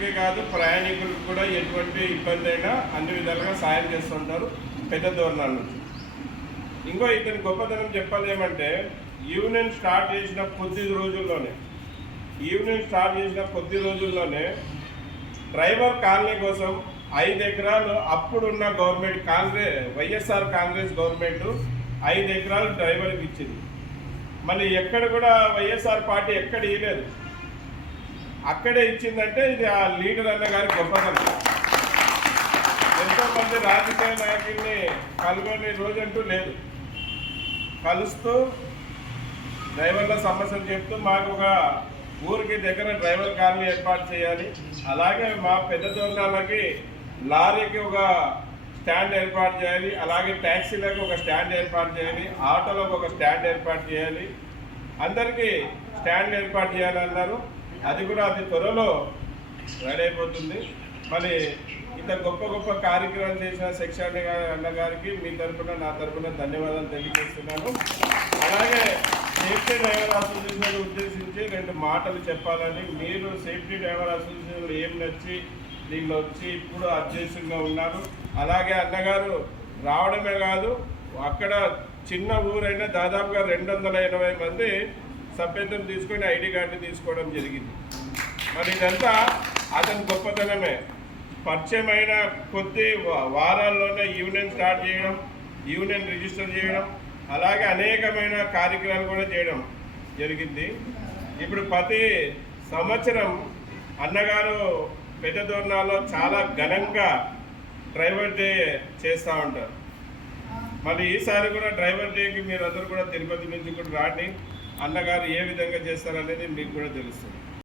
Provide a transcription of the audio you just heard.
డ్రైవర్కే కాదు ప్రయాణికులకు కూడా ఎటువంటి ఇబ్బంది అయినా అన్ని విధాలుగా సాయం చేస్తుంటారు పెద్ద దూరణాల నుంచి. ఇంకో ఇతని గొప్పతనం చెప్పాలి ఏమంటే యూనియన్ స్టార్ట్ చేసిన కొద్ది రోజుల్లోనే డ్రైవర్ కాలనీ కోసం 5 ఎకరాలు అప్పుడున్న గవర్నమెంట్ వైఎస్ఆర్ కాంగ్రెస్ గవర్నమెంట్ 5 ఎకరాలు డ్రైవర్కి ఇచ్చింది. మళ్ళీ ఎక్కడ కూడా వైఎస్ఆర్ పార్టీ ఎక్కడ ఇవ్వలేదు, అక్కడే ఇచ్చిందంటే ఇది ఆ లీడర్ అన్న గారి గొప్పతనం. ఎంతోమంది రాజకీయ నాయకుల్ని కనుగొనే రోజంటూ లేదు, కలుస్తూ డ్రైవర్ల సమస్యలు చెప్తూ మాకు ఒక ఊరికి దగ్గర డ్రైవర్ కాలనీ ఏర్పాటు చేయాలి, అలాగే మా పెద్ద దూరణాలకి లారీకి ఒక స్టాండ్ ఏర్పాటు చేయాలి, అలాగే ట్యాక్సీలకు ఒక స్టాండ్ ఏర్పాటు చేయాలి, ఆటోలకు ఒక స్టాండ్ ఏర్పాటు చేయాలి, అందరికీ స్టాండ్ ఏర్పాటు చేయాలన్నారు. అది కూడా అతి త్వరలో రెడీ అయిపోతుంది. మరి ఇంత గొప్ప గొప్ప కార్యక్రమాలు చేసిన సెక్షన్ అన్న గారికి మీ తరఫున నా తరఫున ధన్యవాదాలు తెలియజేస్తున్నాను. అలాగే సేఫ్టీ డ్రైవర్ అసోసియేషన్ ఉద్దేశించి 2 మాటలు చెప్పాలని, మీరు సేఫ్టీ డ్రైవర్ అసోసియేషన్లో ఏం నచ్చి దీనిలో వచ్చి ఇప్పుడు అధ్యక్షులుగా ఉన్నారు. అలాగే అన్నగారు రావడమే కాదు, అక్కడ చిన్న ఊరైనా దాదాపుగా 280 మంది సభ్యత్వం తీసుకొని ఐడి కార్డు తీసుకోవడం జరిగింది. మరి ఇదంతా అతని గొప్పతనమే. పరిచయమైన కొద్ది వారాల్లోనే యూనియన్ స్టార్ట్ చేయడం, యూనియన్ రిజిస్టర్ చేయడం, అలాగే అనేకమైన కార్యక్రమాలు కూడా చేయడం జరిగింది. ఇప్పుడు ప్రతి సంవత్సరం అన్నగారు పెద్ద దూరణాల్లో చాలా ఘనంగా డ్రైవర్ డే చేస్తూ ఉంటారు. మళ్ళీ ఈసారి కూడా డ్రైవర్ డేకి మీరందరూ కూడా తిరుపతి నుంచి కూడా రాండి, అన్నగారు ఏ విధంగా చేస్తారనేది మీకు కూడా తెలుస్తుంది.